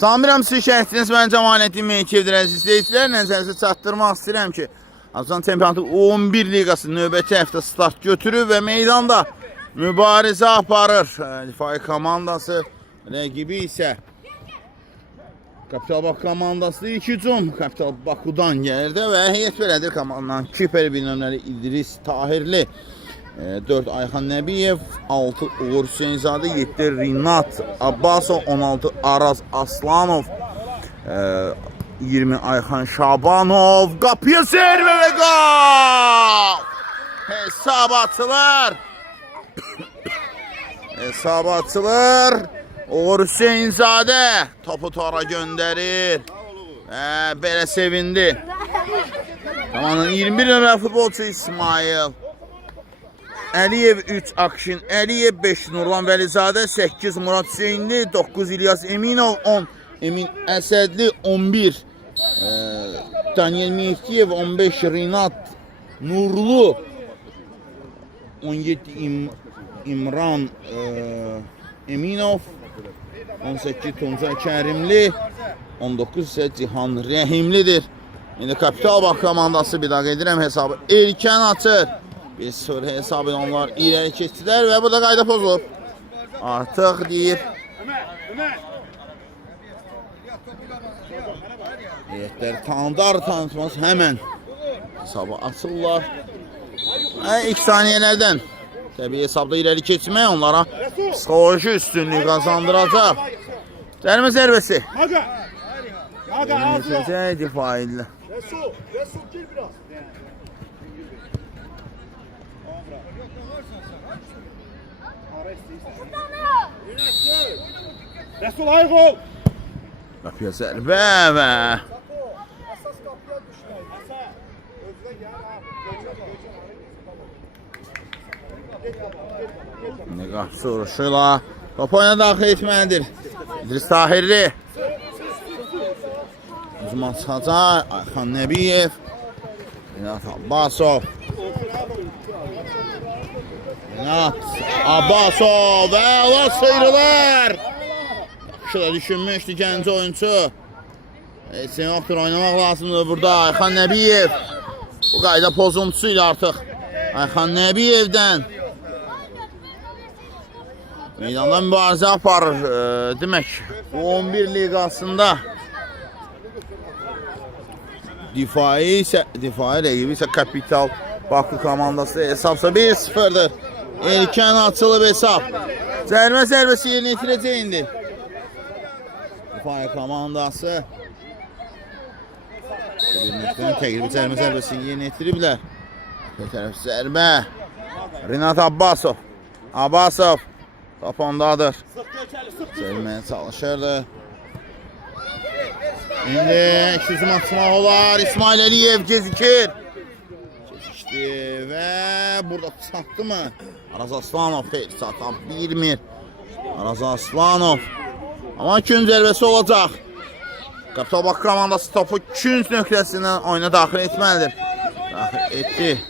Samirəm siz şəhətiniz, mən Cəmaləddin Meykevdir əziz izləyicilər. Nəzərinizə çatdırmaq istəyirəm ki, Azərbaycan Çempionatı 11 liqası növbəti həftə start götürür və meydanda mübarizə aparır. Difai komandası, rəqibi isə Kapital Bakı komandası ilk hücum Kapital Bakıdan gəlirdi və heyət belədir komandanın kiper bir nömrəli İdris Tahirli, 4 Ayxan Nəbiyev, 6 Uğur Hüseynzadə, 7 Rinat Abbasov, 16 Araz Aslanov, 20 Ayxan Şabanov. Qapıya zərbə və qol! Hesab açılır. Hesab açılır. Uğur Hüseynzadə topu tora göndərir. Belə sevindi. Komandanın 21 nömrəli futbolçu İsmail Əliyev, 3 Akşin Əliyev, 5 Nurlan Vəlizadə, 8 Murad Hüseynli, 9 İlyas Eminov, 10 Emin Əsədli, 11 Daniel Mehdiyev, 15 Rinat Nurlu, 17 İmran Eminov, 18 Tuncay Kərimli, 19 isə Cihan Rəhimlidir. İndi Kapital Bakı komandası bir daha edirəm hesabı erkən açır. 1-0 hesabı onlar irəli keçdilər və burada qayda pozulub. Artıq deyir heyətləri tanıtmaz həmən hesabı açırlar. İlk saniyələrdən təbii hesabda irəli keçmək onlara psixoloji üstünlük qazandıracaq. Cərimə zərbəsi. Yeniləcək difai ilə. Resul Aygol. Qapıya zərbə və İndi qapısı vuruşuyla top oyuna daxil etməlidir İdris Tahirli. Uzman çıxacaq Ayxan Nəbiyev, Rinat Abbasov, Rinat Abbasov və o sıyrılır. Yaxşı düşünmüşdü gənc oyuncu. Heç yoxdur, oynamaq lazımdır burada Ayxan Nəbiyev. Bu qayda pozuntusu ilə artıq Ayxan Nəbiyevdən meydanda mübarizə aparır. Demək, 11 liqasında difai rəqibi isə Kapital Bakı komandası hesabsa 1-0'dır. Erkən açılıb hesab. Cərimə zərbəsi yerinə yetirəcək indi. Difai komandası təqribi cərimə zərbəsini yerinə yetiriblər. Bir tərəf zərbə. Rinat Abbasov. Abbasov top ondadır. Zərbəyə çalışırdı. İndi hücum atmaq olar. İsmail Əliyev gecikir. Keçişdi və burada çatdı mı? Araz Aslanov xeyr çata bilmir. Araz Aslanov. Amma künc zərbəsi olacaq. Kapital Bakı komandası topu künc nöqtəsindən oyuna daxil etməlidir. Daxil etdi.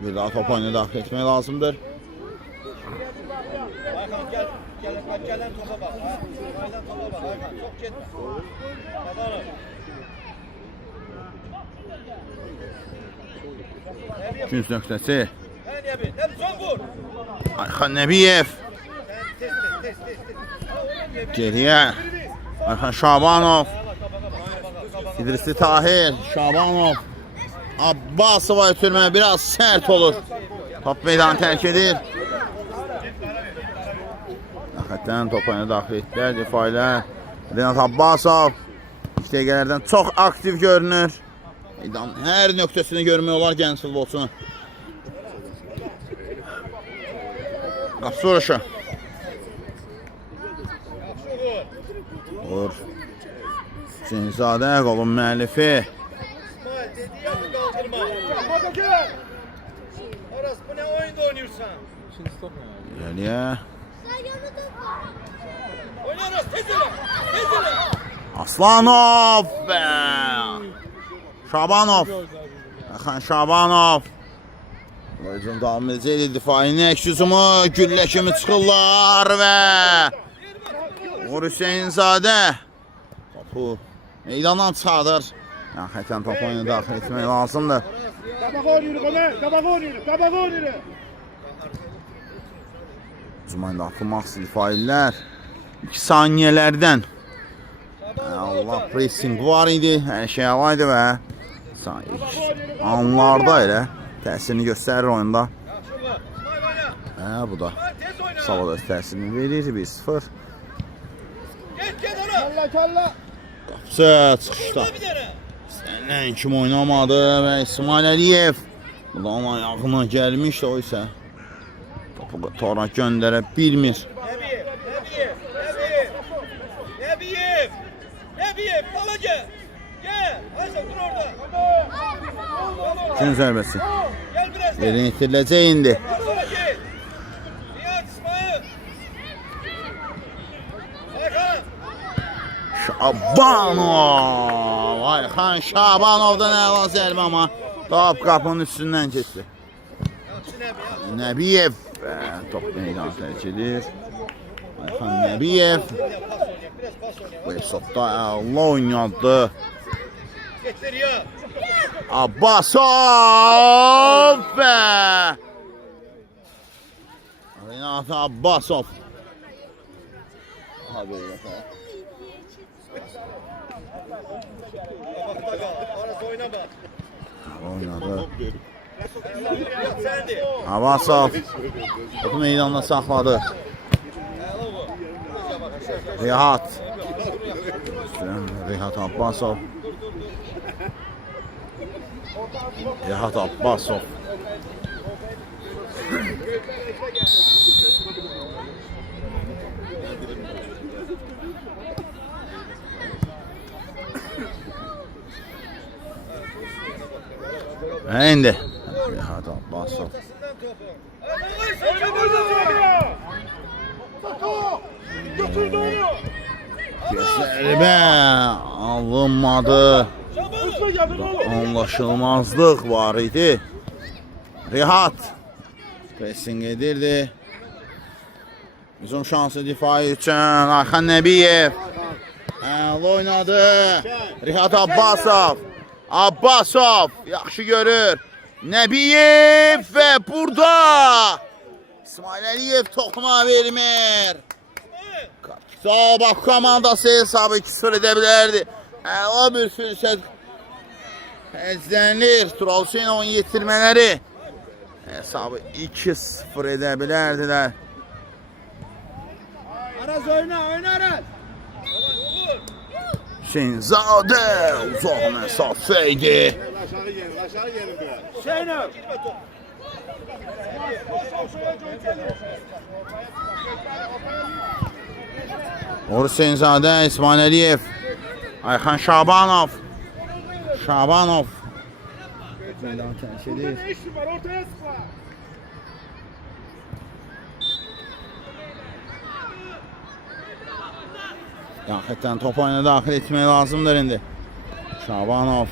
Bir daha top oyuna daxil etmək lazımdır. Gələn topa bax. Gələn topa bax. Çox getmə. Künc nöqtəsi. Ayxan Nəbiyev. Geriyə Ayxan Şabanov. İdris Tahir. Şabanov. Abbasova ötürmə biraz sərt olur. Top meydanı tərk edir. Həqiqətən top oyuna daxil etdilər difailə. Rinat Abbasov 2 dəqiqələrdən çox aktiv görünür. Meydanın hər nöqtəsini görmək olar gənc futbolçunu. Qapısı vuruşu. Uğur Hüseynzadə, qolun müəllifi. Aras, bu ne oyunda oynuyorsan? İrəliyə. Oynuyoruz, tez ele. Aslanov və Şabanov. Ayxan Şabanov. Hücum davam edəcək. Difaini əks hücumu güllə kimi çıxırlar və Uğur Hüseyinzadə topu meydandan çıxardır. Həqiqətən topu oyuna daxil etmək lazımdır. Hücum oyunda atılmaq istəyir faillər. 2 saniyələrdən Allah pressing var idi. Hər şey alaydı və anlarda elə təsirini göstərir oyunda. Bu da Salad öz təsirini verir. 1-0. Qapısı çıxışda. Sənən kim oynamadı və İsmail Əliyev bu da onun ayağına gəlmişdi, o isə topu tora göndərə bilmir. Nebiyev, Balaca. Gel, Ayşe dur orada. Üçün zərbəsi. Gel biraz. Yerini itiriləcək indi. Nihat İsmail. Ayhan. Şabanov. Ayxan Şabanovdan əla zərbə amma top qapının üstündən keçdi. Nəbiyev top meydan tərk edir. Ayxan Nəbiyev bu hesabda əla oynadı. Abbasov və Renat Abbasov. Oynadı. Abbasov topu meydanda saxladı. Rihat Abbasov. Rihat Abbasov. İndi Rihat Abbasov. Zərbə alınmadı. Anlaşılmazlıq var idi. Rihat pressing edirdi. Hücum şansı difai üçün Ayxan Nəbiyev oynadı. Rihat Abbasov. Abbasov yaxşı görür. Nəbiyev və burada İsmail Əliyev toxuna vermir. Sabah komandası hesabı 2-0 edə bilərdi. Əla bir fürsət əzlənir. Tural Hüseynovun yetirmələri hesabı 2-0 edə bilərdilər. Araz oyna Araz. Hüseyinzadə uzaq məsafə idi. Hüseynov. Uğur Hüseyinzadə, İsmail Əliyev, Ayxan Şabanov. Şabanov meydan tərk edir. Həqiqətən top oyuna daxil etmək lazımdır indi. Şabanov.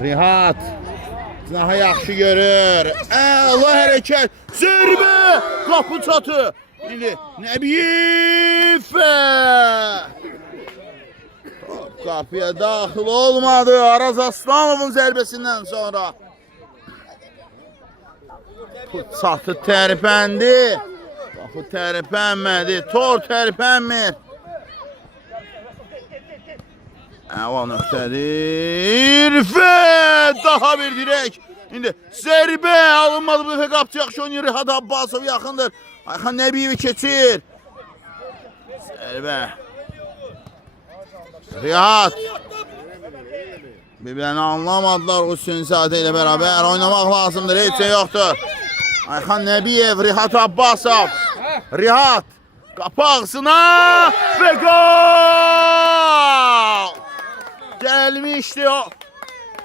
Rihat daha yaxşı görür. Əla hərəkət. Zərbə! Qapı çatı. İndi Nəbiyev. Qapıya daxil olmadı. Araz Aslanovun zərbəsindən sonra. Çatı tərpəndi. Qapı tərpənmədi. Tor tərpənmir. Əla nöqtədir və daha bir dirək. İndi zərbə alınmadı. Bu dəfə qapçı yaxşı oynayır. Rihat Abbasov yaxındır. Ayxan Nəbiyevi keçir. Zərbə. Rihat. Bir-birini anlamadılar. Hüseyinzadə ilə bərabər oynamaq lazımdır. Heç şey yoxdur. Ayxan Nəbiyev, Rihat Abbasov. Rihat. Qapı ağzına və gol! Gəlmişdi o.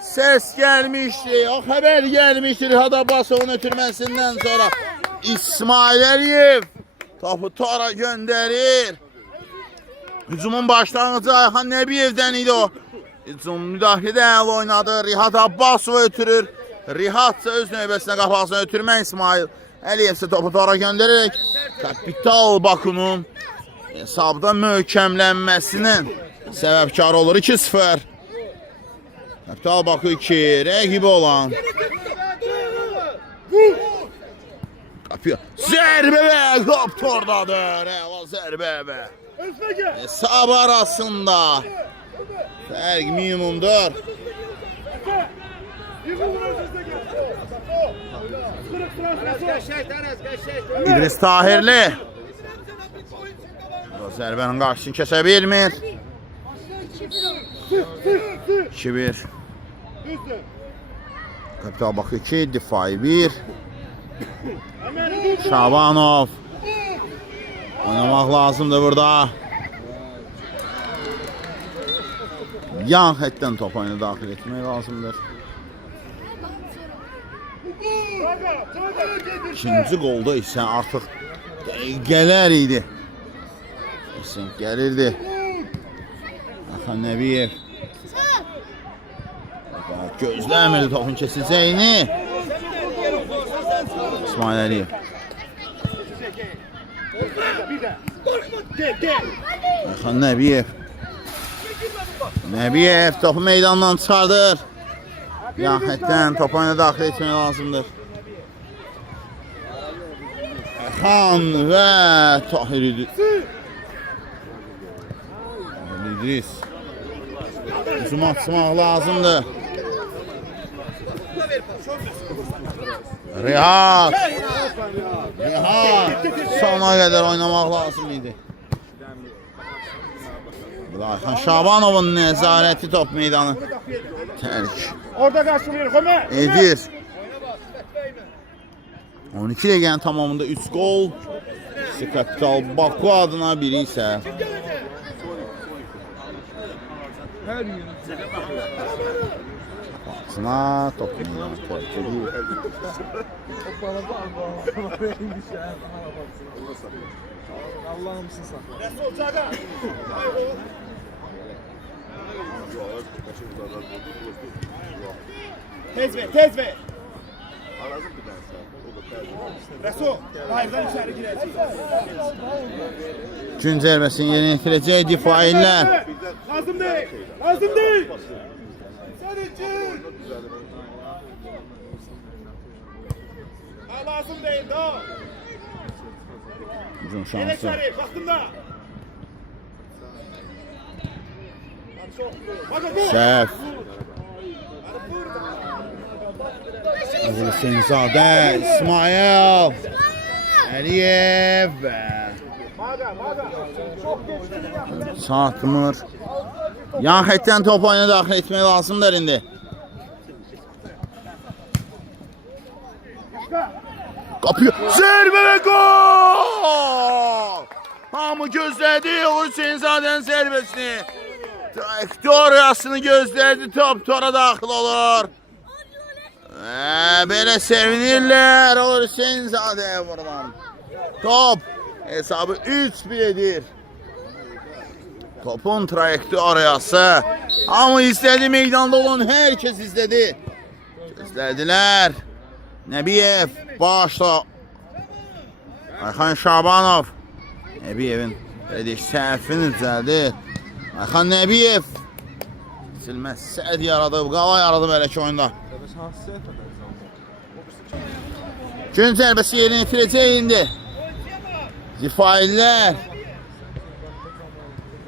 Səs gəlmişdi. O xəbər gəlmişdi Rihat Abbasovun ötürməsindən sonra. İsmail Əliyev topu tora göndərir. Hücumun başlanğıcı Ayxan Nəbiyevdən idi o. Hücum müdaxilədə əl oynadı. Rihat Abbasov ötürür. Rihat öz növbəsində qapağısını ötürmə İsmail Əliyev isə topu tora göndərərək Kapital Bakunun hesabda möhkəmlənməsinin səbəbkarı olur. 2-0. Kapital Baku 2, rəqibi olan zərbə və top tordadır. Zərbə və hesab arasında fərq minimumdur. İdris Tahirli zərbənin qarşısını kəsə bilmir. 2-1. Kapital Bakı 2, Difai 1. Şabanov oynamaq lazımdır burada. Yan xəttdən top oyunu daxil etmək lazımdır. İkinci qolda isə artıq dəqiqələr idi. Gəlirdi. Axan Nəbiyev gözləmirdi topun keçəcəyini. İsmail Əliyev. Axan Nəbiyev. Nəbiyev topu meydandan çıxardır. Yan xəttdən top oyuna daxil etmək lazımdır. Xan və Tahir İdris. Hücum açmaq lazımdır. Rihat. Sona qədər oynamaq lazım idi. Ayxan Şabanovun nəzarəti top meydanı tərk edir. 12 dəqiqənin tamamında 3 gol. Kapital Baku adına, biri isə Baksana top meydanı tərk edir. Allah'ımsın sen. Tez ver. Resul, hayırdan içeri girecek. Gün zərbəsini yerinə yetirəcək difaillər. Lazım değil. Sen için. Lazım değil daha. Hücum şansı. Baktığımda. Şəf. Hüseyinzadə, İsmail Əliyev çatmır. Yan xəttdən top oyuna daxil etmək lazımdır indi. Kapıyor. Zərbə və gol! Hamı gözlədi Hüseyinzadənin zərbəsini. Trayektoriyasını gözlədi. Top tora daxil olur. Belə sevinirlər. Olur Hüseyinzadəyə vurulan. Top hesabı 3-1 edir. Topun trayektoriyası. Hamı izlədi, meydanda olan hər kəs izlədi. Gözlədilər. Nəbiyev başla. Ayxan Şabanov. Nəbiyevin səhvini düzəldir. Ayxan Nəbiyev silməz səd yaradıb, qala yaradıb elə ki oyunda. Gün zərbəsi yerinə yetirəcək indi. Difaillər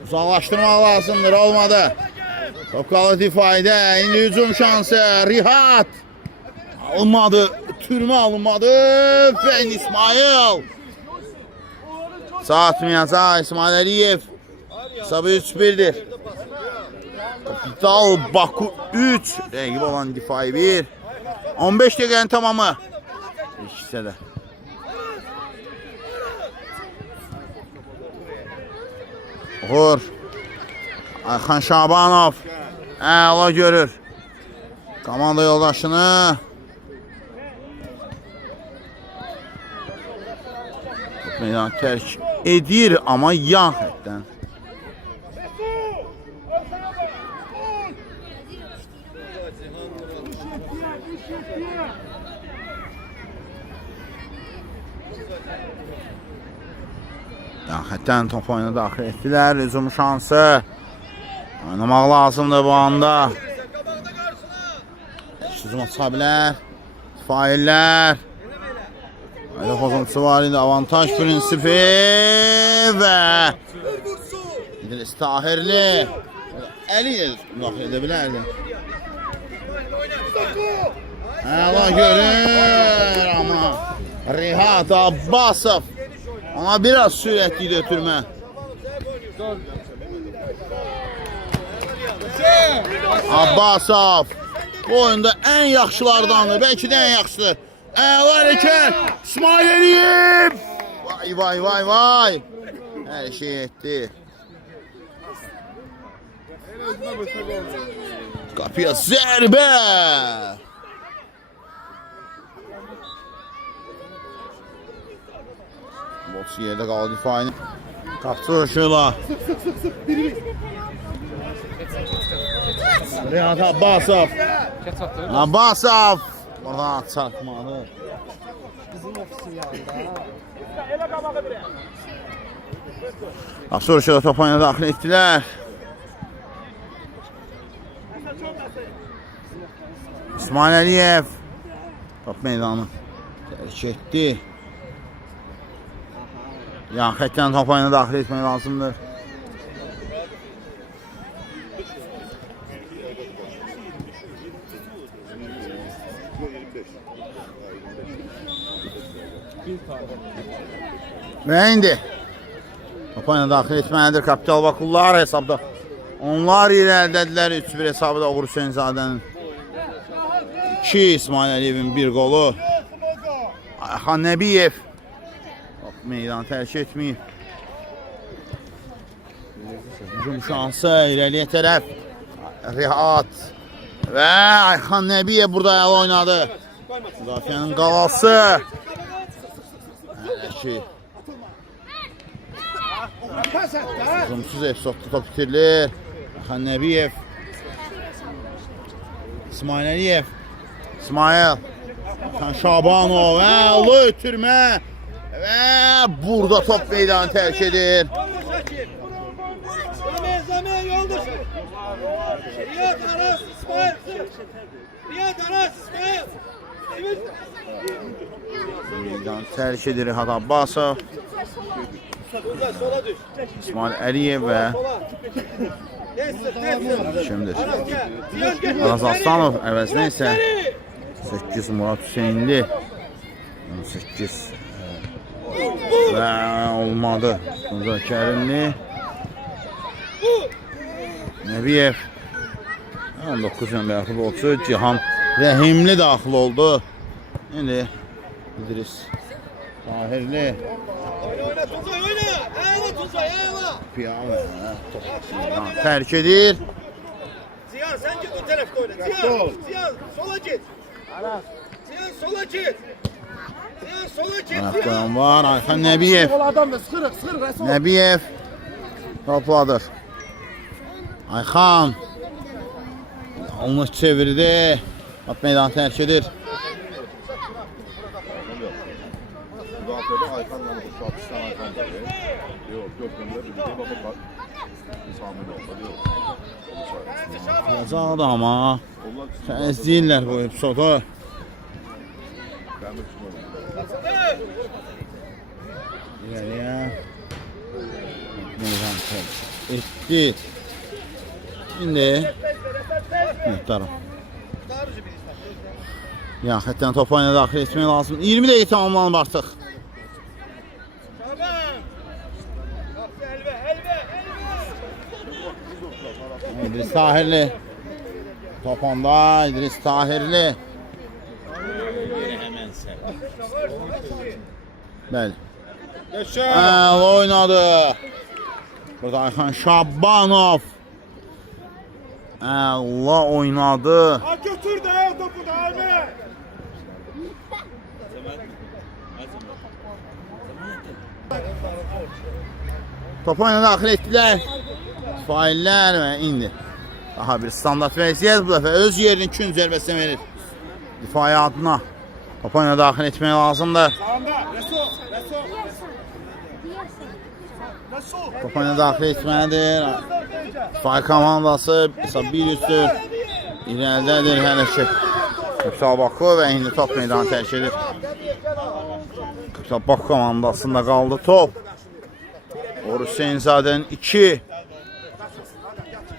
uzaqlaşdırmaq lazımdır, olmadı. Top qalı difaidə, indi hücum şansı. Rihat alınmadı, türmə alınmadı. Fən İsmail satmayacaq. İsmail Əliyev hesabı 3-1'dir. Kapital Baku 3, rəqib olan difai 1. 15 dəqiqənin tamamı. İkisi də. Uğur. Ayxan Şabanov əla görür komanda yoldaşını. Meydan tərk edir, amma yan xəttdən. Yaxətdən top oyuna daxil etdilər. Hücum şansı. Oynamaq lazımdır bu anda. Hücum aça bilər. Faillər. Elə pozuntusu var idi. Avantaj prinsipi və İdris Tahirli. Əli ilə daxil edə bilərdi. Əla görür amma Rihat Abbasov. Ama biraz sürətli götürmə. Abbasov bu oyunda en yaxşılardandır. Belki de en yaxşıdır. Əla hərəkət. İsmail Əliyev. Vay vay vay vay. Her şey etdi. Kapıya zərbə. Boks yerdə qaldı ifaini. Qapçı vuruşuyla. Rihat Abbasov. Abbasov. Oradan çarpmadı. Qapçı vuruşuyla top oyuna daxil etdilər. İsmail Əliyev. Top meydanı tərk etdi. Yaxətdən top oyuna daxil etmək lazımdır. Və indi top oyuna daxil etməlidir Kapital Vakullar hesabda. Onlar irəlidədirlər 3-1 hesabı da Uğur Hüseynzadənin. 2 İsmail Əliyevin 1 qolu. Ayxan Nəbiyev meydanı tərk etməyib. Hücum şansı irəliyə tərəf. Rihat və Ayxan Nəbiyev burada əla oynadı. Müdafiənin qalası. Hücumsuz epizodda top bitirilir. Ayxan Nəbiyev. İsmail Əliyev. İsmail. Ayxan Şabanov. Əla ötürmə. Ve burada top meydanı terk edir. Zamer yoldaş. Riyad Aras İsmail. Riyad Aras İsmail. Meydanı terk edir Rihat Abbasov. Sola düş. İsmail Əliyev ve şimdi Aras Aslanov əvəzinə isə 8 Murat Hüseynli 18 ve olmadı. Tunca Kərimli Nəbiyev 19 yaşında futbolçu Cihan Rəhimli daxil oldu. İndi İdris Tahirli terk edir. Ziyan sen git o tarafta oyna. Ziyan sola git. Ziyan sola git. Ayaktan var Ayxan Nəbiyev. Nəbiyev topladır. Ayxan onu çevirdi. Top meydanı terk edir. Yazaqdı ama təzləyirlər bu epizodu. İleriye meydan terk etti. Şimdi muhtarım. Yaxətdən top oyuna daxil etmək lazım. 20 dəqiqə tamamlanıb artıq. İdris Tahirli. Top onda İdris Tahirli. Bəli. Əla oynadı. Burada Ayxan Şabanov. Əla oynadı. Götür de topu da abi. Top oyuna daxil etdilər. Faillər və indi daha bir standart vəziyyət bu dəfə öz yerinin 2 zərbəsini verir. Difai adına top oyuna daxil etmək lazımdır. Topayla daxil etməlidir. Fay komandası hesab 1-3-dür. İrəlidədir hələ ki. Kapital Bakı və indi top meydanı tərk edir. Kapital Bakı komandasında qaldı top. Oruz Hüseynzadənin 2.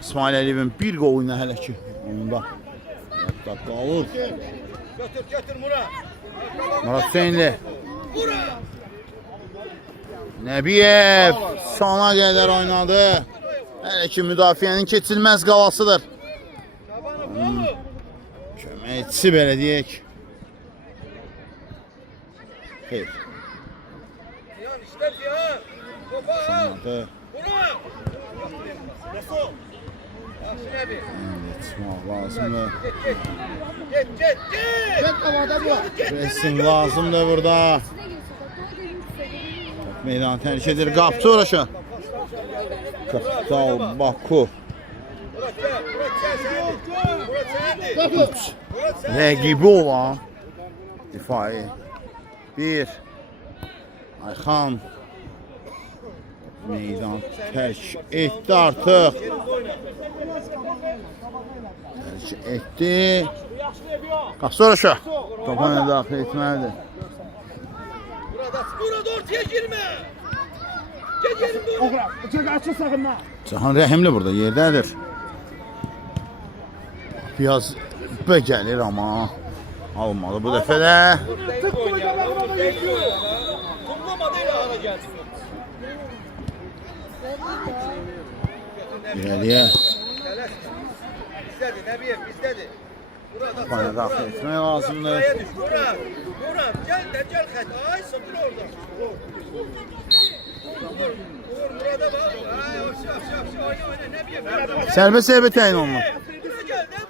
İsmail Əliyevin 1 qol oyuna hələ ki. Onda qalır. Götür Murat. Murat Hüseynli. Nəbiyev sona qədər oynadı. Hələ ki müdafiənin keçilməz qalasıdır. Köməkçisi belə deyək. Xeyr. Ziyan işte Ziyan. Topa al. Şunladı. Murat. Nasıl? Abi. Yetişmək lazımdır. Get. Pressing lazımdır burada. Meydan tərk edir. Qapçı uğraşı. Kapital Bakı. Murat sen. Rəqibi olan difai 1 Ayxan meydan tərk etdi artıq. Tərk etdi. Qapçı uğraşı. Topa daxil etməlidir. Murat ortaya girme. Gel yerimde oyna. Cahan Rəhimli burada yerdədir. Biraz bə gəlir amma almadı bu dəfə də. Kumlamadıyla hala geldi. İrəliyə Bizdedir Nebiyev bizdedir. Murat bana daxil etmək lazımdır. Murat gel xət. Ay sıfır orada. Vur Murat'a bak. Ay şap. Oyna Nebiyev. Sərbəst təyin olunur. Buraya gel ne?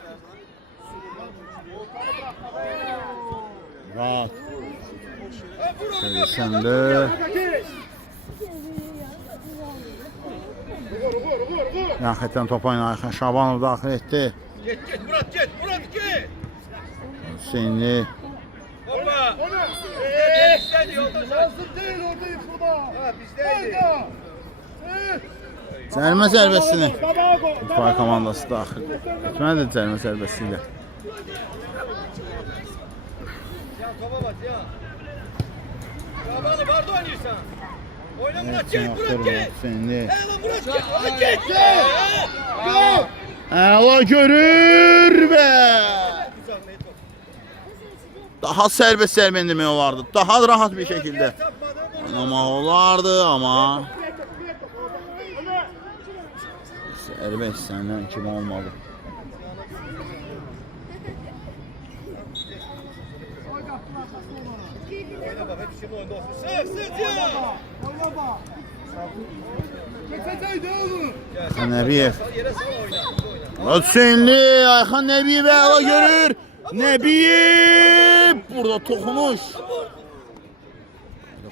Rahat. Səndə Yaxətən topa ilə Ayxan Şabanov daxil etdi. Get Murat get. Hüseynli Hoppa. Bizdedir yoldaş. Ha bizdeydi. cərimə zərbəsini İtfaiyə komandası daxil etməlidir cərimə zərbəsi ilə. Ya topa bak ya. Şabanı barda oynayırsan. Oyna Murat get. Hüseynli Murat get. Əla görür və daha sərbəst sərbendirmək olardı. Daha rahat bir şəkildə oynamaq olardı amma sərbəst səndən kim olmalı. Oyna bak hep şimdi oyunda olsun. Sık ya. Ayxan Nəbiyev. Yere sal oyna. Murat Hüseynli Ayxan Nəbiyev əla görür. Nəbiyev burada toxunuş.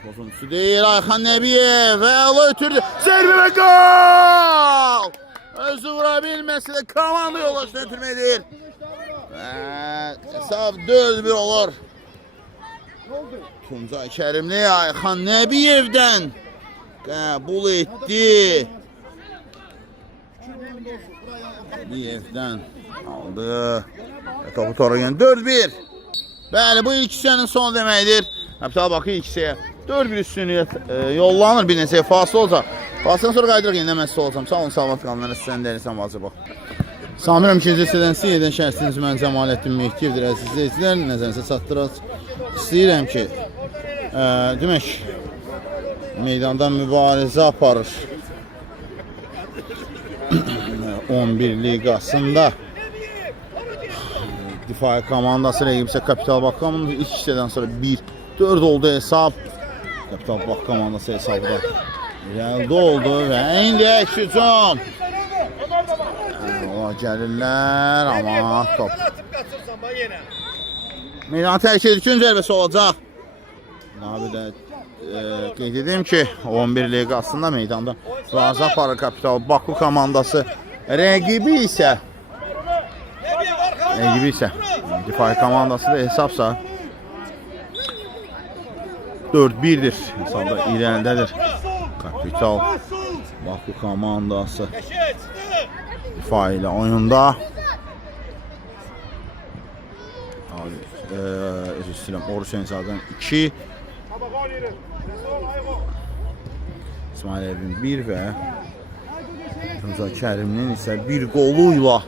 Pozuntusu deyil Ayxan Nəbiyev əla ötürdü. Zərbə və qol! Özü vura bilməsə də komanda yoldaşını ötürməkdir. Və hesab 4-1 olur. Tuncay Kərimli Ayxan Nəbiyevdən qəbul etdi. Nəbiyevdən aldı. Topu Torayan 4-1. Bəli, bu ilk hissənin sonu deməkdir. Kapital Bakı ilk hissəyə 4-1 üstünlük yollanır. Bir neçə fasıl olacaq. Fasıldan sonra qaydırıq yenə məsələ olacam. Sağ olun, salamat qalın. Sizdən dəyərsən vazir bax. Samirəm ikinci hissədən siz edən şəxsiniz mən Cəmaləddin Mehdiyevdir. Əziz izləyicilər, nəzərinizə çatdıraq istəyirəm ki, demək, meydanda mübarizə aparır. 11 liqasında difai komandası rəqibsə Kapital Bakı komandası ilk hissədən sonra 1-4 oldu hesab. Kapital Bakı komandası hesabı da irəlidə oldu və indi hücum. Ola gəlirlər amma top meydanı tərk edir. Üçün zərbəsi olacaq. Abi də qeyd edeyim ki 11 liqasında meydanda mübarizə aparır Kapital Bakı komandası. Rəqibi isə difai komandası da hesabsa 4-1'dir. Hesabda irəlidədir Kapital Bakı komandası Yaşa çıktı. faili oyunda. İslam Oruç Ensar'dan 2, İsmail Evin 1 və Tunca Kəriminin isə bir qoluyla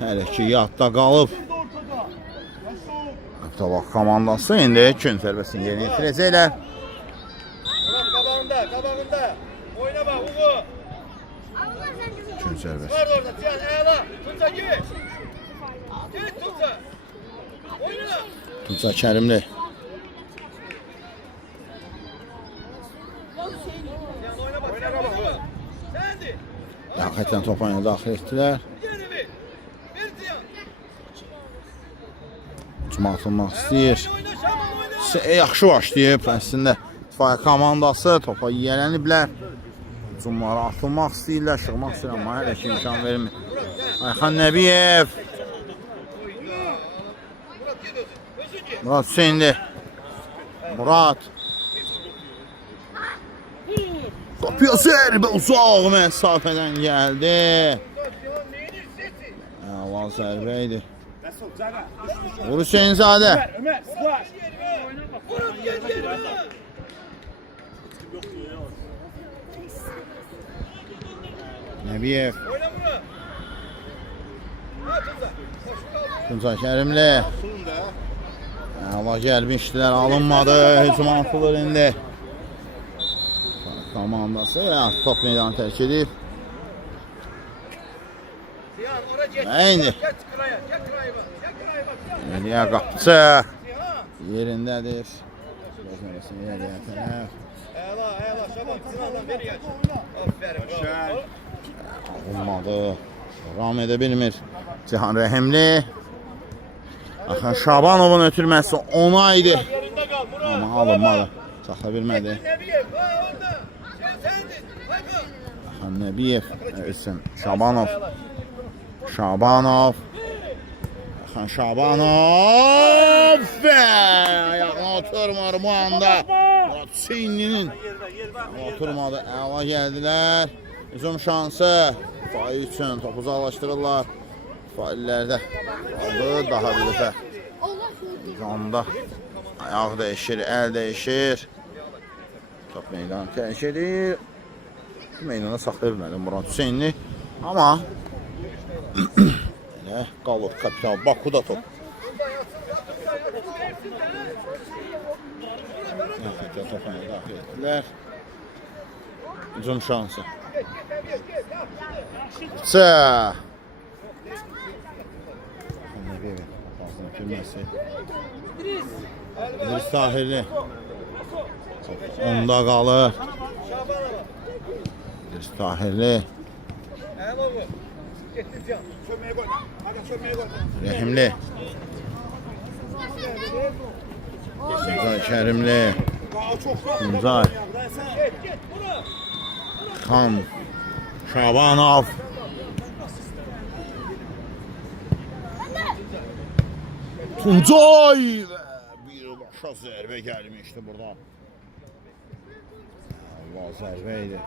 hələ ki yadda qalıb. Tabaq komandası indi gün zərbəsini yerinə yetirəcəklər. Murat qabağında. Oyna bak Uğur. Gün zərbəsi. Var orada Cihan Ela. Tunca git. Git Tunca. Oyna. Tunca Kərimli. Cihan oyna bak. Sendi. Yaxətən topanı daxil etdilər. Geri bir. Bir Cihan. Ucuma atılmaq istəyir. Oyna Şaban oyna. Yaxşı başlayıb əslində. İtfaiyə komandası topa yiyələniblər. Ucumlara atılmaq istəyirlər, şığmaq istəyirlər, amma hələ ki imkan vermir. Ayxan Nəbiyev. Murat git özün git. Murat Hüseynli. Murat. Kapıya zərbə uzaq məsafədən gəldi. Cihan neyini hissetti? Allah zərbə idi. Uğur Hüseynzadə. Murat gel yerine. Nəbiyev. Oyna Murat. Ha Tunca. Tunca Kərimli. Allah gəlmişdilər, alınmadı. Hücum atılır indi. Komandası top meydanı tərk edib. Cihan oraya geç. Eyni. Geç kıraya. Geç kıraya bak. Geç kıraya bak. Cihan. Eliyə qapısı Cihan. yerindədir. Gözləməsin yeriyə tərəf. Ela Şaban Sinan'dan beri geç. Aferin. Bravo. Olmadı. Ram edə bilmir. Cihan Rəhimli. Axın Şabanovun ötürməsi ona idi. Yerinde kal Murat. Amma alınmadı. Saxla bilmədi. Nebiyev. Ha orada. Sen sendin. Haydi. Axın Nəbiyev. İsim Şabanov. Şabanov. Axın Şabanov. Və ayağına oturmur bu anda. Murat Hüseynlinin. Oturmadı. Əla gəldilər. Hücum şansı. Fail üçün topu uzaqlaşdırırlar. Faillərdə aldı daha bir dəfə. Hücumda ayaq dəyişir, əl dəyişir. Top meydanı tərk edir. Meydana saxlaya bilmədi Murat Hüseynli. Amma elə qalır kapital Bakuda top. Nəhayət topa daxil etdilər. Hücum şansı. Sə. İdris Tahirli. Onda qalır. İdris Tahirli. Ela bu. Gitti Cihan. Çömeye koy. Hadi çömeye koy. Rəhimli. Tuncay Kərimli. Tuncay. Git Murat. Xan. Şabanov. Tuncay və bir başa zərbə gəlmişdi burada. Allah zərbə idi.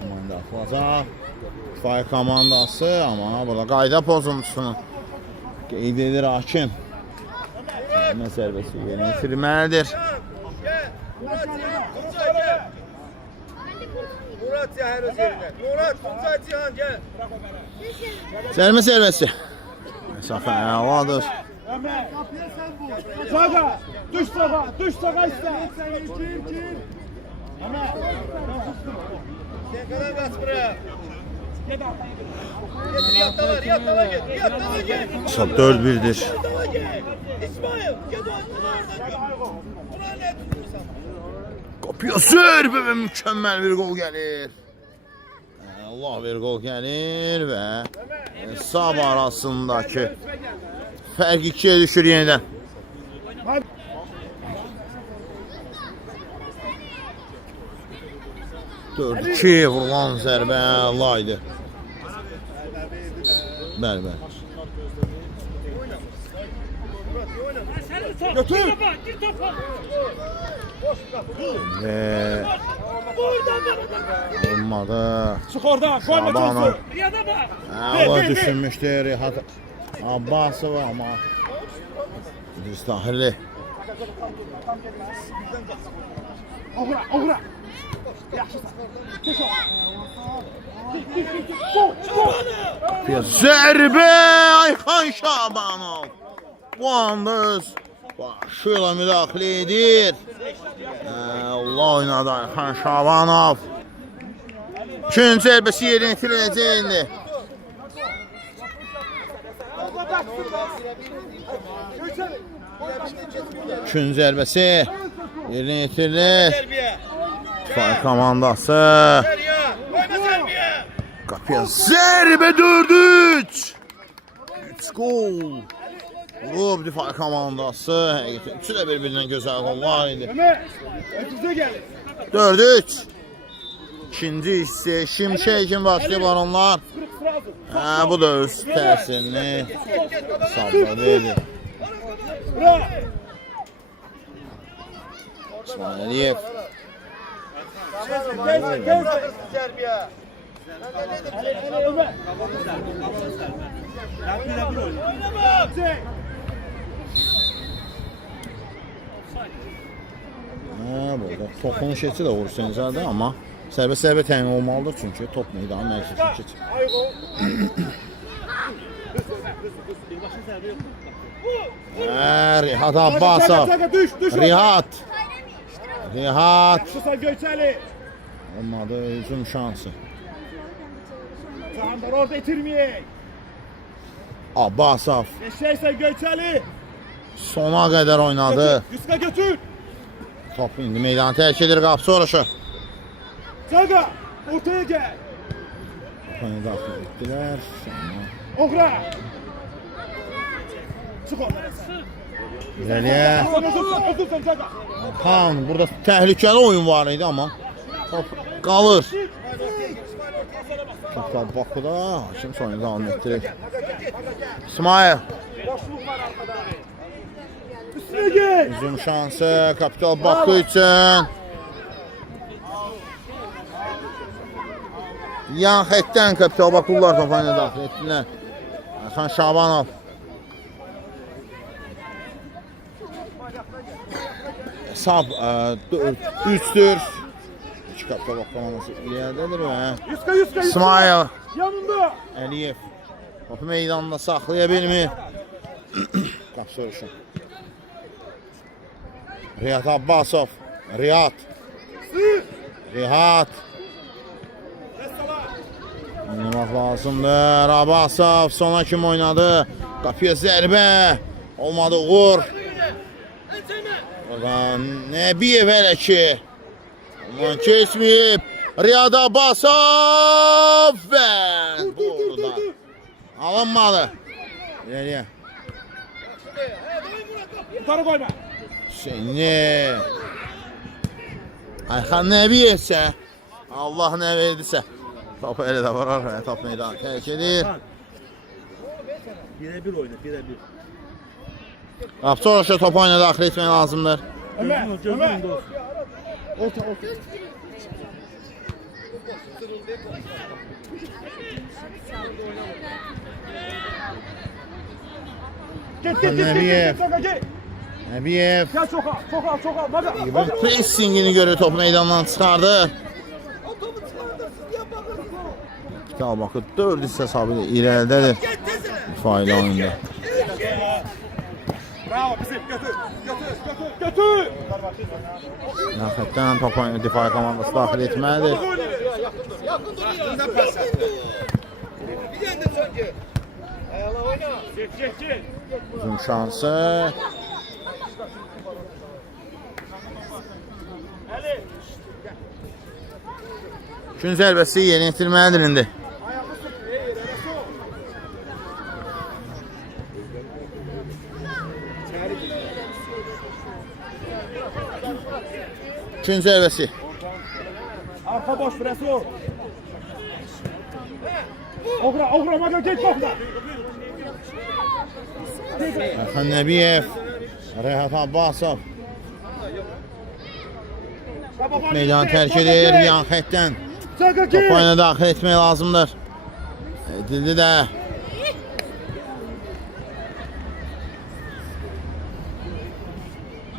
Komanda atılacaq. İtfaiyə komandası, amma burada qayda pozuntusunu qeyd edir hakim. Zərbə zərbəsi yerinə yetirməlidir. Gel. Murat Cihan. Tuncay gel. Murat Cihan öz yerine. Murat Tuncay Cihan gel. Zərbə zərbəsi. Məsafə əladır. Sağa, düş sağa iste. Sen kadar kaç buraya. Git Riyad'dalar git. Riyad'dalar git. Saat 4-1'dir. Riyad'dalar git. İsmail git oradan. Buraya ne tutursan. Kapıya zərbə və mükəmməl bir gol gəlir. Allah bir gol gəlir və hesab arasındakı fərq 2-yə düşür yenidən. Dörd-iki vurulan zərbə Allah idi. Bəli. Götür. Ve olmadı. Çık oradan. Koyma Şabanov. çocuğu. O düşünmüştü Rihat Abbasov ama İdris Tahirli. Oğra, oğra. Yaxşısan. Keç o. Zərbə Ayxan Şabanov. Wonders başıyla müdaxilə edir. Allah oynadı Ayxan Şabanov. İkinci zərbəsi yerinə itiriləcək indi. İkinci zərbəsi yerinə itirilir. İttifaq komandası. Kapıya zərbə 4-3. 3 gol. Vurub difai komandası. Həqiqətən üçü də bir-birindən gözəl qollar idi. Ömer. Ötüze gelin. 4-3. İkinci hissə Şimşək'in başlayıblar onlar. Bu da öz təsirini salladı idi. Bırak. İsmail Əliyev. Gel. Serbiya. Ömer. Burada topunuş etsi də vursun zaten amma sərbə təyin olmalıdır çünki top meydanı mərkəzinə keçir. Rihat Abbasov. Rihat. Yaşısan Göçeli. Olmadı hücum şansı. Sağından orada itirmeyek. Abbasov Eşeysen Göçeli. sona qədər oynadı. Yuska götür. Top indi meydanı tərk edir, qapısı orası. Saga. Ortaya gel. Topunu daxil etdilər. Oğra. Çık o. İrəliyə. Özürsən Saga. Tam burada təhlükəli oyun var idi amma top qalır. Kapital Bakuda hakim oyunu davam etdirir. İsmail. Üstüne gel. Hücum şansı Kapital Baku üçün. Yan xəttdən Kapital Bakular topunu daxil etdilər. Ayxan Şabanov. Hesab 3-dür. İki Kapital Baku komandısı ilerlədir və Yuska. İsmail Yanında. Əliyev topu meydanında saxlaya bilmir. Qapı soruşun. Rihat Abbasov. Rihat. Oynamaq lazımdır. Abbasov sona kim oynadı? Qapıya zərbə. Olmadı uğur. Oradan Nəbiyev hələ ki. Ondan keçməyib. Rihat Abbasov və burada alınmadı. İləriyə. Yukarı koyma. Şimdi Ayxan Nəbiyev isə Allah nə verdisə topu elə də vurar və top meydanı tərk edir. Birebir oyna, birebir. Qapısı orası topu oyuna daxil etmək lazımdır. Ömer. Orta. Git. Nebiyev. Git. Nəbiyev Gel çok al. Maga. İbn pressingini görür top meydandan çıxardı. Kapital Baku 4 hissə hesabı ilə irəlidədir. İfaili oyunda. Bravo bizim. Götür. Yaxətdən top oyunu difai komandası daxil etməlidir. Yakın duruyor. Bir yanda sanki. Ayala oyna. Çek. Hücum şansı. Gün zərbəsi yerinə yetirməlidir indi. Gün zərbəsi. Arka boş preso. Oğra Maga git topla. Ayxan Nəbiyev, Rəhat Abbasov. Meydan tərk edir yan xəttdən. Top oyuna daxil etmək lazımdır. Edildi də.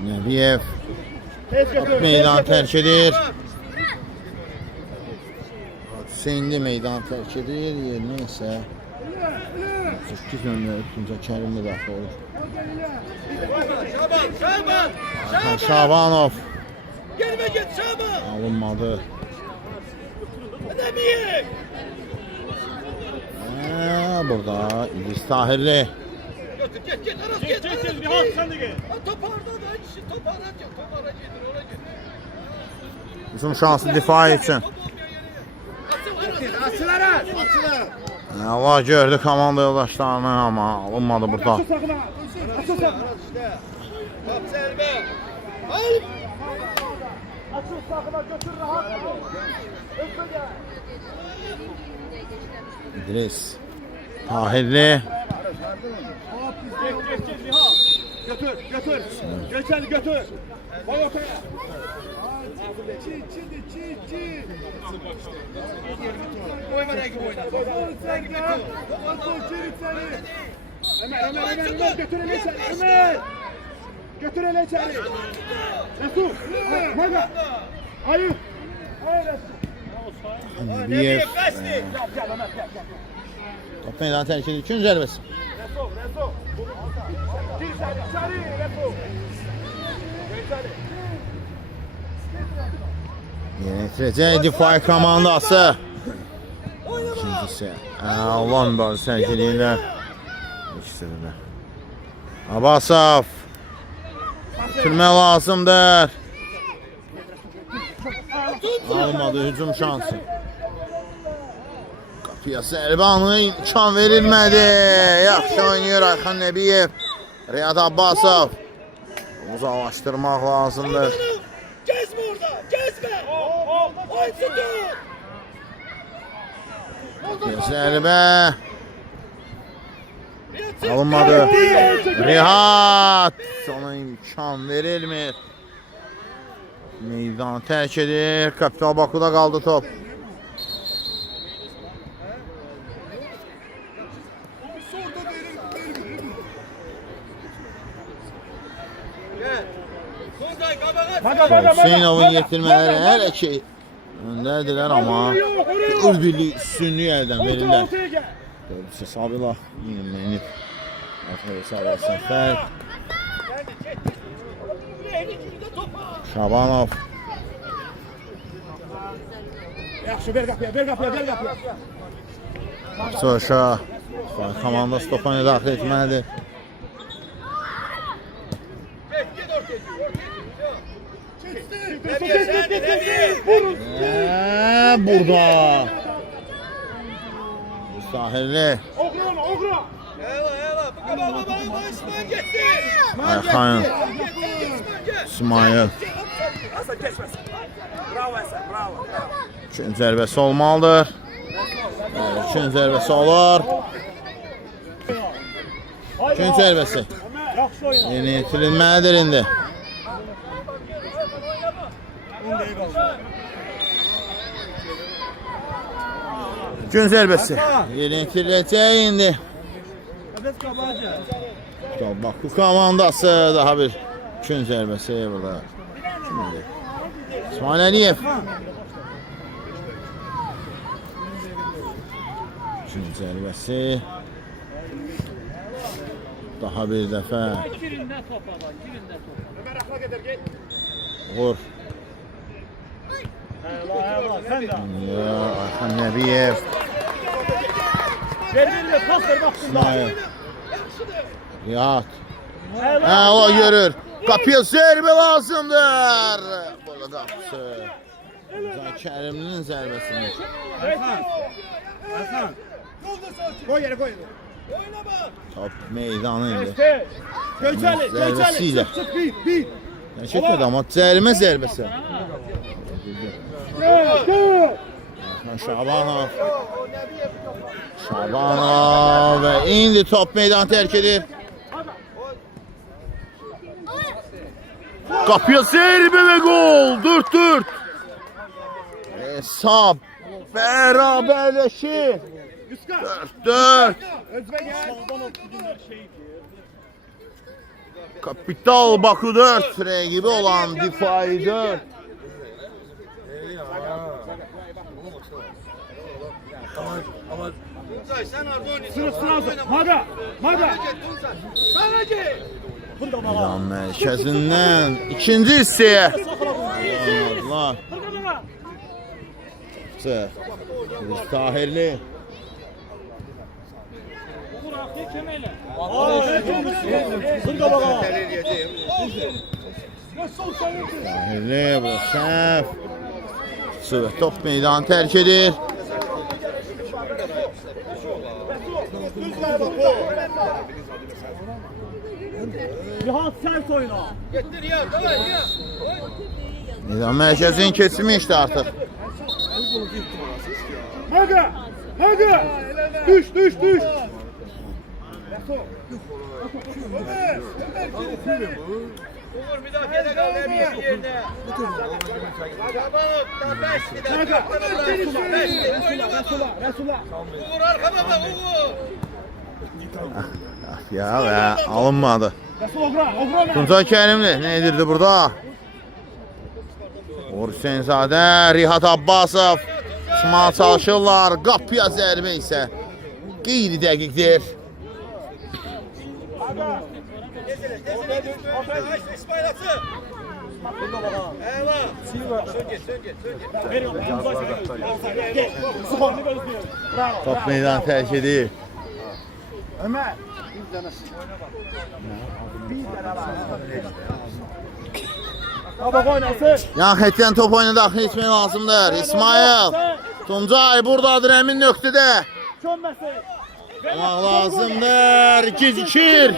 Nəbiyev meydan tərk edir. Hüseyinli meydan tərk edir. Yerinə isə 8 nömrəli Tunca Kərimli daxil olur. Şaban. Şabanov Gelme git Şaban. alınmadı. Nebiyev. Burada İdris Tahirli. Git Aras git. Çek Nihat sen de gel. Top orada da işte top arayacak. Top arayacak. Oraya git. Bizim şansı difa için. Açıl Aras. Allah gördü komanda yoldaşlarını ama alınmadı burada. Açıl sakına. Açıl sakına. Aras işte. Top serbe. Al. Açıl sakına götür rahat. Öpme gel. İdris Tahirli. Çek Nihat. Götür. Geçen götür. Koy ortaya. Oyma rengi oyna. Ömer götür ele içeri. Ömer. Götür ele içeri. Resul. Maga. Hayır. Nəbiyev. Kaçtı. Gel Ömer gel. Top meydan tərk edir. 2-cü zərbəsi. Resul. Gir içeri. Resul. Yenitirəcək difai komandası. İkincisi. Allah mübarək sərgiliyirlər. İkisi də. Abbasov. Bitirmək lazımdır. Almadı hücum şansı. Qapıya zərbanı imkan verilmədi. Yaxşı oynayır Ayxan Nəbiyev. Riyad Abbasov. Uzaqlaşdırmaq lazımdır. Gezme orada. Gezme. Oysun dur. Zərbə. Alınmadı. Rihat. Ona imkan verilmir. Meydan tərk edir. Kapital Bakuda qaldı top. Gel. Tuzay kabağa. Maga. Hüseynovun yetirmələri hələ ki öndədirlər amma birlik üstünlüyü əldən verirlər. Ortaya gel. Dördüsü Sabila yine menip. Arkaya sağlar Səfər. Şabanov. Yaxşı ver qapıya. Soşa. Komandası topanı daxil etməlidir. Git ortaya. Burada. Sahilli. Oğra. Eyvah. Bu kabağa baba İsmail geçsin. Ayxan. İsmail. Hasan geçmez. Bravo Hasan, bravo. İkinci zərbəsi olmalıdır. İkinci zərbəsi olur. İkinci zərbəsi. Yaxşı oyna. Yeni yetirilməlidir indi. Gün zərbəsi. Yeni yetiriləcək indi. Baku komandası daha bir gün zərbəsi burada. Şimdi İsmail Əliyev. Gün zərbəsi. Daha bir dəfə. Ömer akla getir gel. Vur. Eyvallah sen de. Ya Ayxan Nəbiyev. Ver pas ver bak. İsmail. Riyad. O görür. Qapıya zərbə lazımdır. Burada qapısı. Uzay Kərimlinin zərbəsini. Hasan. Koy yere koy. Top meydanı indi. Göçeli. Zərbəsiyle. Çık bir. Çəkmədi amma cərimə zərbəsi. Şabanov. Şabanov və indi top meydanı tərk edir. Qapıya zərbə və gol. 4-4. Hesab bərabərləşir. 4-4. Kapital Bakü 4. Rəqibi olan Difai 4. Tuncay sen orada oynuyorsun. Sırf. Maga. Sana gel. İran mərkəzindən ikinci hissəyə. Allah. Tahirli. Tahirli bu səhv. Sürət top meydanı tərk edir. Nihat sert oyna. Getir ya. Davay ya. Meydan mərkəzinin kesimi işte artıq. Maga. Düş. Uğur müdafiədə qal Əmiyyət yerine. Şabanov da 5'li de. Maga. 5'li. Oynama. Resulullah. Uğur arkada bak Uğur. Ya və alınmadı. Resul Oğra. Tuncay Kərimli nə edirdi burada? Hüseynzadə, Rihat Abbasov Sımal çalışırlar. Qapıya zərbə isə qeyri-dəqiqdir. İsmail atı. Eyvah. Sön git. Top meydan tərk edir. Ömer. Baba oynasın. Yan xətdən top oyuna daxil etmək lazımdır. İsmail. Tuncay buradadır əmin nöqtədə. Çönməsin. Olmaq lazımdır. Gecikir.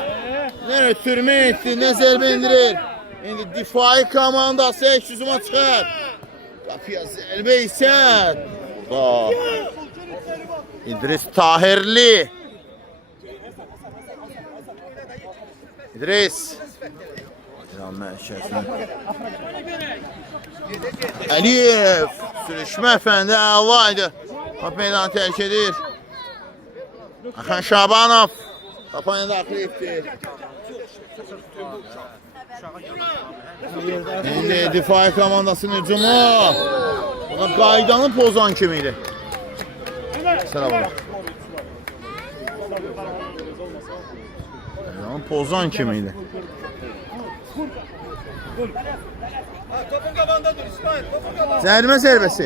Nə ötürmə etdi, nə zərbə indirir. İndi difai komandası əks-yüzuma çıxır. Qapıya zərbə isə İdris Tahirli. İdris. İran mərkəzinə. Əliyev. Sürüşmə əfəndi əlaydı. Top meydanı tərk edir. Axan Şabanov. Kapanya daxil etdi. İndi difai komandasının hücumu. O da qaydanı pozan kimiydi. Selam ola. Pozan kimiydi. Topun kafanda dur İsmail. Topun kafanda. Zərbə zərbəsi.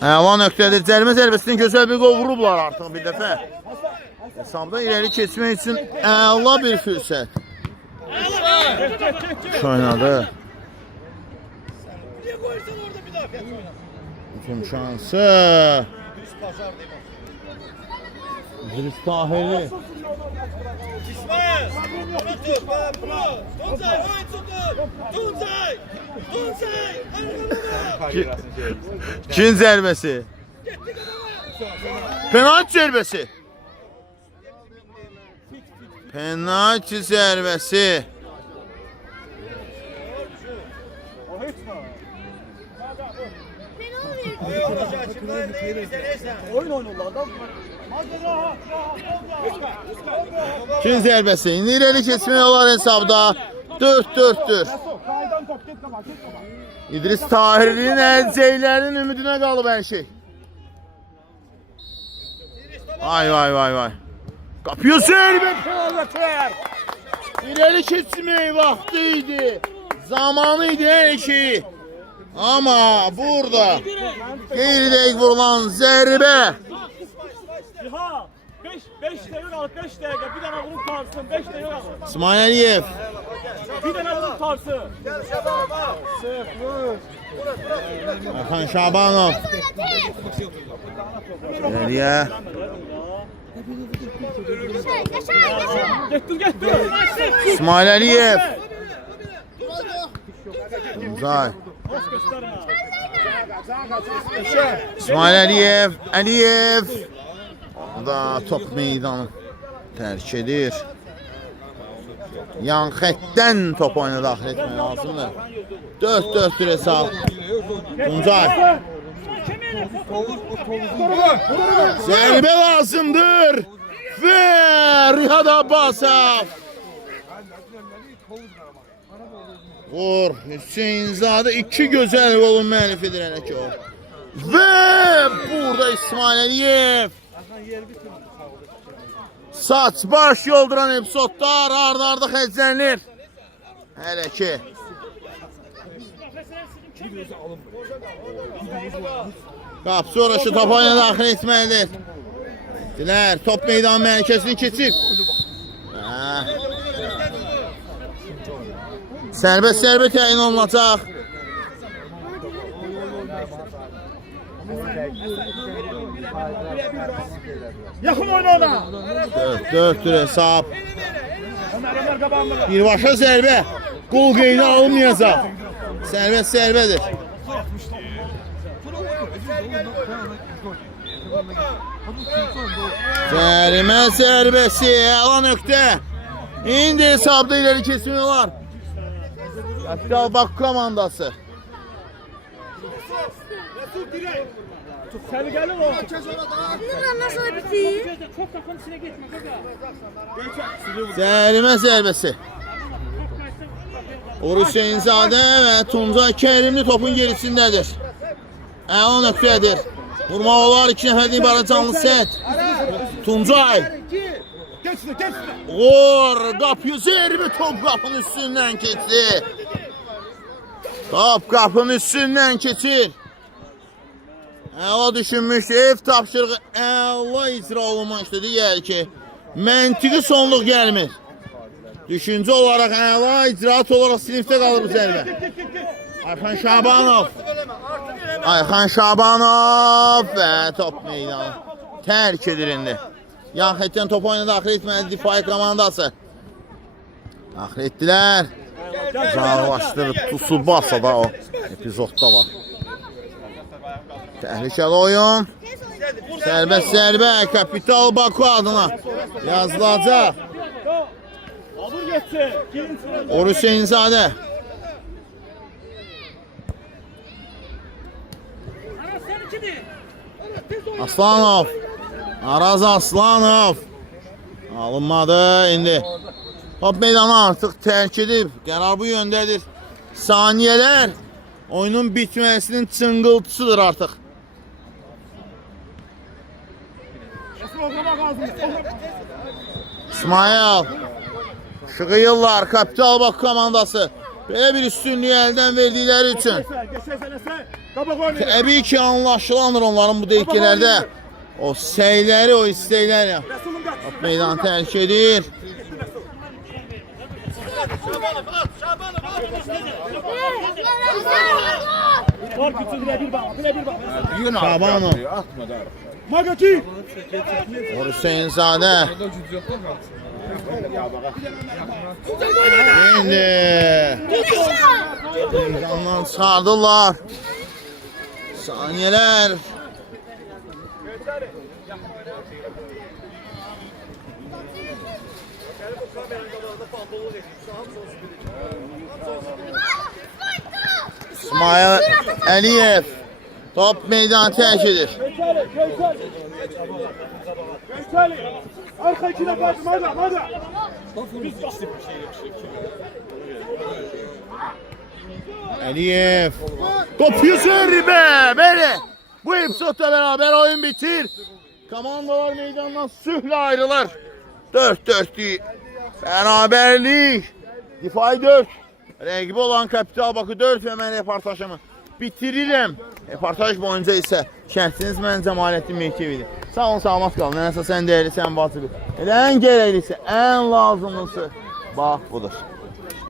Əla nöqtədir. Zərbə zərbəsindən gözəl bir qol vurublar artıq bir dəfə. Hesabda irəli keçmək üçün əla bir fürsət. Oynadı. Niye koyursan orada müdafiə oyna. Hücum şansı. İdris Tahirli. İsmail. Ona tut. Bro. Tuncay. Oyun tutun. Tuncay. Arkada. Çin zərbəsi. Penaltı zərbəsi. Penaltı zərbəsi. Oyun oynuyorlar adam. Çin zərbəsi. İndi irəli keçmək olar hesabda. 4-4'dür. Kaydan top git kapat. İdris Tahirli'nin əlcəklərinin ümidinə qalıb hər şey. Vay. Qapıya zərbə penaltı. İrəli keçmək vaxtı idi. Zamanı idi hər şeyi. Amma burada qeyri-dəqiq vurulan zərbə. Ciha 5 dəqiqə al, 5 dəqiqə bir dənə vurup tarsın, 5 dəqiqə al. İsmail Əliyev. Bir dənə vurup tarsın. Axan Şabanov. İləriyə. Getdir. İsmail Əliyev. Tuncay. İsmail Əliyev. da top meydanı tərk edir. Yan xəttdən top oyuna daxil etmək lazımdır. 4-4 hesab. Tuncay. Zərbə lazımdır. Və Rihad Abbasov. Vur. Hüseynzadə 2 gözəl qolun müəllifidir hələ ki o. Və burada İsmail Əliyev. Saç baş yolduran epizodlar arda xərclənir. Hələ ki. Qapısı orası topa ilə daxil etməlidir. Dilər, top meydan mərkəzini keçib. Sərbəst təyin olunacaq. Yaxın oyna ona. 4-4 hesab. Birbaşa zərbə. Qol qeydə alınmayacaq. Sərbədir. Cərimə zərbəsi, əla nöqtə. İndi hesabda ileri kesmiyorlar. Kapital Bakü komandası. Səliqəli ol. Bunlar nasıl bitir? Cərimə zərbəsi. Hüseynzadə və Tuncay Kərimli topun gerisindədir. Əla nöqtədir. Vurma olar 2 nəfərdən ibarət canlı set. Tuncay. Geçdi. Vur. Qapı zərbi top qapının üstündən keçdi. Top qapının üstündən keçir. Əla düşünmüş, ev tapşırığı əla icra olunmuşdu. Deyər ki, məntiqi sonluq gəlmir. Düşüncə olaraq əla icraat olaraq sinifdə qalır bu zərbə. Ayxan Şabanov və top meydanı tərk edir indi. Yan xəttdən top oyuna daxil etməli difai komandası. Daxil etdilər. Uzaqlaşdırıb Tsubasa da o epizodda var. Təhlükəli oyun. Sərbəst zərbə Kapital Bakü adına yazılacaq. Hüseynzadə. Aslanov. Araz Aslanov. Alınmadı indi. Top meydanı artıq tərk edib. Qərar bu yöndədir. Saniyələr oyunun bitməsinin çıngıltısıdır artıq. İsmail. Şığıyırlar Kapital Bakü komandası. Belə bir üstünlüyü əldən verdikləri üçün. Təbii ki, anlaşılanır onların bu dəqiqələrdə. O səyləri, o istəkləri. Top meydanı tərk edir. Şabanov. Magaki. Hüseynzadə. İndi meydandan çıxardılar. Saniyələr. İsmail Əliyev top meydanı tərk edir. Arka içine kaçma hadi. Əliyev. Top zərbə. Belə. Bu epizodla beraber oyun bitir. Komandalar meydandan sühlə ayrılır. 4-4'lük beraberlik. Difai 4. Rəqibi olan Kapital Bakü 4 və mən reportajımı bitirirəm. Reportaj boyunca isə şərtiniz mən Cəmaləddin Mehkiyevidir. Sağ olun, salamat qalın. Nənəsə sən dəyərli, sən vacibdir. Elə ən gərəklisə, ən lazımlısı bax budur.